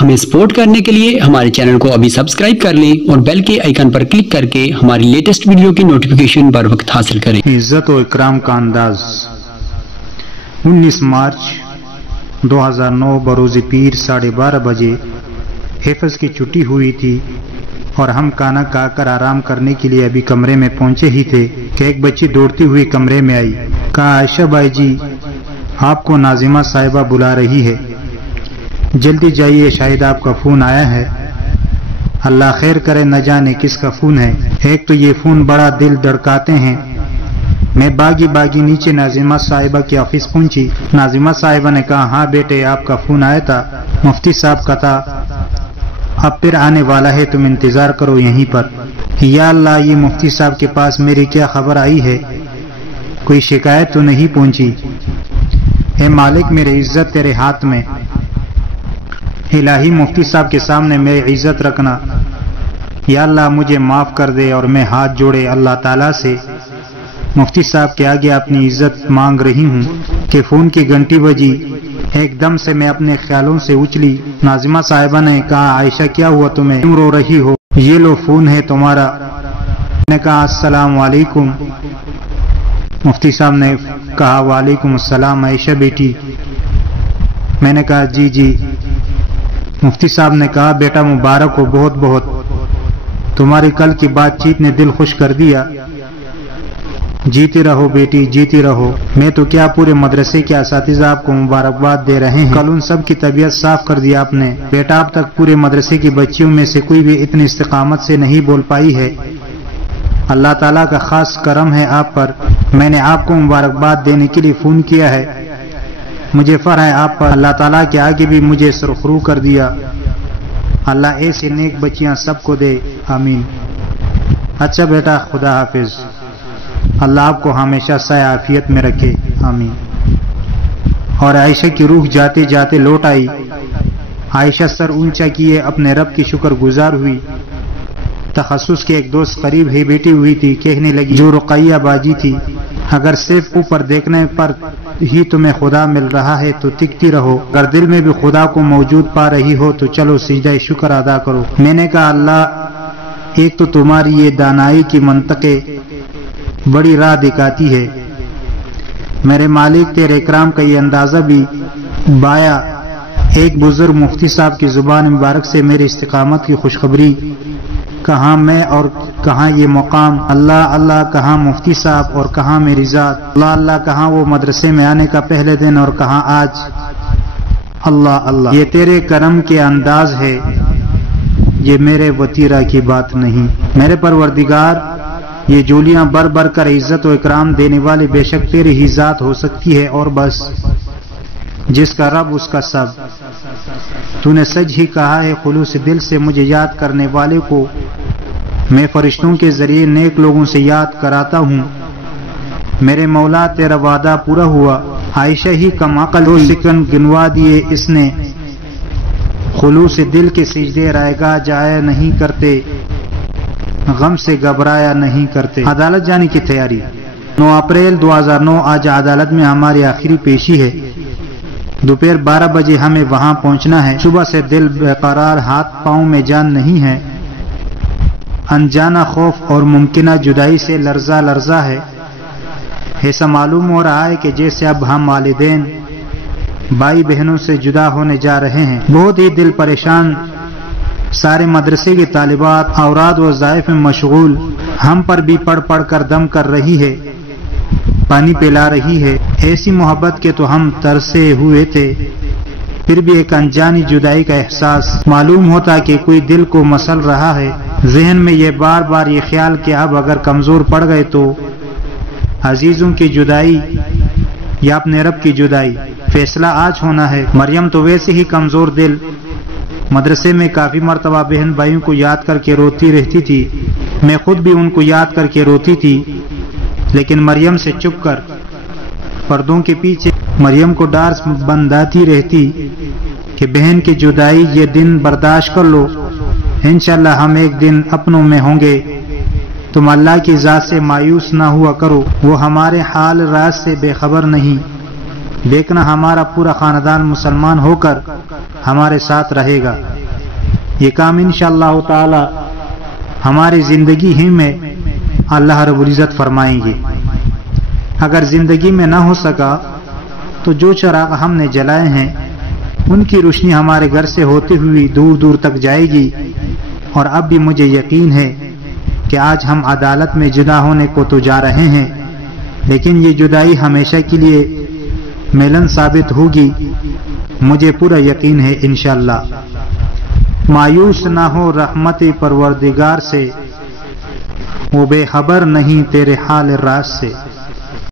ہمیں سپورٹ کرنے کے لیے ہمارے چینل کو ابھی سبسکرائب کر لیں اور بیل کے آئیکن پر کلک کر کے ہماری لیٹسٹ ویڈیو کی نوٹیفیکیشن بر وقت حاصل کریں۔ عزت و اکرام کا انداز 19 مارچ 2009 بروز پیر 12:30 بجے حفظ کی چھٹی ہوئی تھی اور ہم کھانا کھا کر آرام کرنے کے لیے ابھی کمرے میں پہنچے ہی تھے کہ ایک بچی دوڑتی ہوئی کمرے میں آئی۔ کہا عائشہ بھائی جی آپ کو ناظمہ صاحبہ بلا رہی ہے، جلدی جائیے، شاید آپ کا فون آیا ہے۔ اللہ خیر کرے، نہ جانے کس کا فون ہے، ایک تو یہ فون بڑا دل دھڑکاتے ہیں۔ میں باغی نیچے ناظمہ صاحبہ کے آفس پہنچی۔ ناظمہ صاحبہ نے کہا ہاں بیٹے آپ کا فون آیا تھا، مفتی صاحب کا تھا، اب پھر آنے والا ہے، تم انتظار کرو یہیں پر۔ یا اللہ یہ مفتی صاحب کے پاس میری کیا خبر آئی ہے، کوئی شکایت تو نہیں پہنچی؟ اے مالک میری عزت تیرے ہاتھ میں، الہی مفتی صاحب کے سامنے میری عزت رکھنا، یا اللہ مجھے معاف کر دے۔ اور میں ہاتھ جوڑے اللہ تعالیٰ سے مفتی صاحب کے آگے اپنی عزت مانگ رہی ہوں کہ فون کی گھنٹی بجی، ایک دم سے میں اپنے خیالوں سے اچھلی۔ ناظمہ صاحبہ نے کہا عائشہ کیا ہوا تمہیں، کیوں رو رہی ہو؟ یہ لو فون ہے تمہارا۔ میں نے کہا السلام علیکم۔ مفتی صاحب نے کہا وعلیکم السلام عائشہ بیٹی۔ میں نے کہا جی۔ مفتی صاحب نے کہا بیٹا مبارک ہو، بہت بہت، تمہاری کل کی بات چیت نے دل خوش کر دیا، جیتی رہو بیٹی جیتی رہو۔ میں تو کیا پورے مدرسے کے اساتذہ آپ کو مبارکباد دے رہے ہیں، کل ان سب کی طبیعت صاف کر دیا آپ نے بیٹا، اب تک پورے مدرسے کی بچیوں میں سے کوئی بھی اتنی استقامت سے نہیں بول پائی ہے، اللہ تعالیٰ کا خاص کرم ہے آپ پر۔ میں نے آپ کو مبارکباد دینے کے لیے فون کیا ہے، مجھے فخر ہے آپ پر، اللہ تعالیٰ کے آگے بھی مجھے سرخرو کر دیا، اللہ ایسی نیک بچیاں سب کو دے، آمین۔ اچھا بیٹا خدا حافظ، اللہ آپ کو ہمیشہ سایہ عافیت میں رکھے، آمین۔ اور عائشہ کی روح جاتے جاتے لوٹ آئی۔ عائشہ سر اونچا کیے اپنے رب کی شکر گزار ہوئی۔ تخصص کے ایک دوست قریب ہی بیٹھی ہوئی تھی، کہنے لگی جو رقیہ باجی تھی، اگر صرف اوپر دیکھنے پر ہی تمہیں خدا مل رہا ہے تو ٹکتی رہو، اگر دل میں بھی خدا کو موجود پا رہی ہو تو چلو سجدہ شکر ادا کرو۔ میں نے کہا اللہ ایک تو تمہاری یہ دانائی کی منطقیں بڑی راہ دکھاتی ہے، میرے مالک تیرے اکرام کا یہ اندازہ بھی بایا، ایک بزرگ مفتی صاحب کی زبان مبارک سے میری استقامت کی خوشخبری، کہاں میں اور کہاں یہ مقام، اللہ اللہ کہاں مفتی صاحب اور کہاں میری ذات، اللہ اللہ کہاں وہ مدرسے میں آنے کا پہلے دن اور کہاں آج، اللہ اللہ یہ تیرے کرم کے انداز ہے، یہ میرے وطیرہ کی بات نہیں۔ میرے پروردگار یہ جولیاں بر بر کر عزت و اکرام دینے والے بے شک تیری ہی ذات ہو سکتی ہے، اور بس جس کا رب اس کا سب۔ تو نے سچ ہی کہا ہے، خلوص دل سے مجھے یاد کرنے والے کو میں فرشتوں کے ذریعے نیک لوگوں سے یاد کراتا ہوں۔ میرے مولا تیرا وعدہ پورا ہوا، عائشہ ہی کم عقل 2 سیکنڈ گنوا دیے اس نے، خلوص دل کے سجدے رائگاہ جایا نہیں کرتے، غم سے گھبرایا نہیں کرتے۔ عدالت جانے کی تیاری 9 اپریل 2009 آج عدالت میں ہماری آخری پیشی ہے، دوپہر 12 بجے ہمیں وہاں پہنچنا ہے۔ صبح سے دل بےقرار، ہاتھ پاؤں میں جان نہیں ہے، انجانہ خوف اور ممکنہ جدائی سے لرزہ ہے۔ ایسا معلوم ہو رہا ہے کہ جیسے اب ہم والدین بھائی بہنوں سے جدا ہونے جا رہے ہیں، بہت ہی دل پریشان، سارے مدرسے کی طالبات اوراد و وظائف میں مشغول، ہم پر بھی پڑھ کر دم کر رہی ہے، پانی پلا رہی ہے، ایسی محبت کے تو ہم ترسے ہوئے تھے، پھر بھی ایک انجانی جدائی کا احساس معلوم ہوتا کہ کوئی دل کو مسل رہا ہے۔ ذہن میں یہ بار یہ خیال کہ اب اگر کمزور پڑ گئے تو عزیزوں کی جدائی یا اپنے رب کی جدائی، فیصلہ آج ہونا ہے۔ مریم تو ویسے ہی کمزور دل، مدرسے میں کافی مرتبہ بہن بھائیوں کو یاد کر کے روتی رہتی تھی، میں خود بھی ان کو یاد کر کے روتی تھی، لیکن مریم سے چپ کر پردوں کے پیچھے مریم کو ڈار بندھاتی رہتی کہ بہن کی جدائی یہ دن برداشت کر لو، انشاءاللہ ہم ایک دن اپنوں میں ہوں گے، تم اللہ کی ذات سے مایوس نہ ہوا کرو، وہ ہمارے حال راز سے بے خبر نہیں، دیکھنا ہمارا پورا خاندان مسلمان ہو کر ہمارے ساتھ رہے گا۔ یہ کام انشاءاللہ تعالی ہماری زندگی ہی میں اللہ رب العزت فرمائیں گے۔ اگر زندگی میں نہ ہو سکا تو جو چراغ ہم نے جلائے ہیں ان کی روشنی ہمارے گھر سے ہوتی ہوئی دور دور تک جائے گی، اور اب بھی مجھے یقین ہے کہ آج ہم عدالت میں جدا ہونے کو تو جا رہے ہیں، لیکن یہ جدائی ہمیشہ کے لیے ملن ثابت ہوگی، مجھے پورا یقین ہے انشاءاللہ۔ مایوس نہ ہو رحمت پروردگار سے، وہ بے خبر نہیں تیرے حال راز سے۔